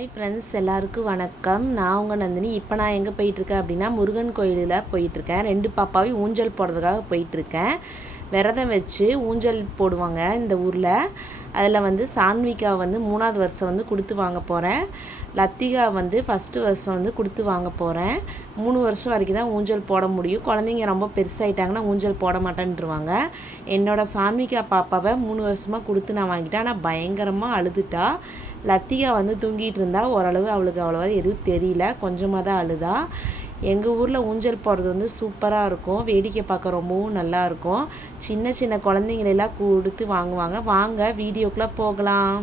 Hi friends, எல்லாருக்கும் வணக்கம். நான் உங்கள் நந்தினி. இப்போ நான் எங்கே போயிட்டுருக்கேன் அப்படின்னா, முருகன் கோயிலில் போயிட்டுருக்கேன். 2 பாப்பாவையும் ஊஞ்சல் போடுறதுக்காக போயிட்டுருக்கேன். விரதம் வச்சு ஊஞ்சல் போடுவாங்க இந்த ஊரில். அதில் சான்விகா 3வது வருஷம் கொடுத்து வாங்க போகிறேன். லத்திகா ஃபஸ்ட்டு வருஷம் கொடுத்து வாங்க போகிறேன். 3 வருஷம் வரைக்கும் தான் ஊஞ்சல் போட முடியும். குழந்தைங்க ரொம்ப பெருசாகிட்டாங்கன்னா ஊஞ்சல் போட மாட்டேன்ருவாங்க. என்னோடய சான்விகா பாப்பாவை 3 வருஷமாக கொடுத்து நான் வாங்கிட்டேன். ஆனால் பயங்கரமாக அழுதுட்டா. லத்திகா தூங்கிட்டு இருந்தா. ஓரளவு அவளுக்கு அவ்வளோவா எதுவும் தெரியல, கொஞ்சமாக தான் அழுதா. எங்கள் ஊரில் ஊஞ்சல் போடுறது சூப்பராக இருக்கும். வேடிக்கை பார்க்க ரொம்பவும் நல்லாயிருக்கும். சின்ன சின்ன குழந்தைங்களெல்லாம் கொடுத்து வாங்குவாங்க. வாங்க வீடியோக்குள்ளே போகலாம்.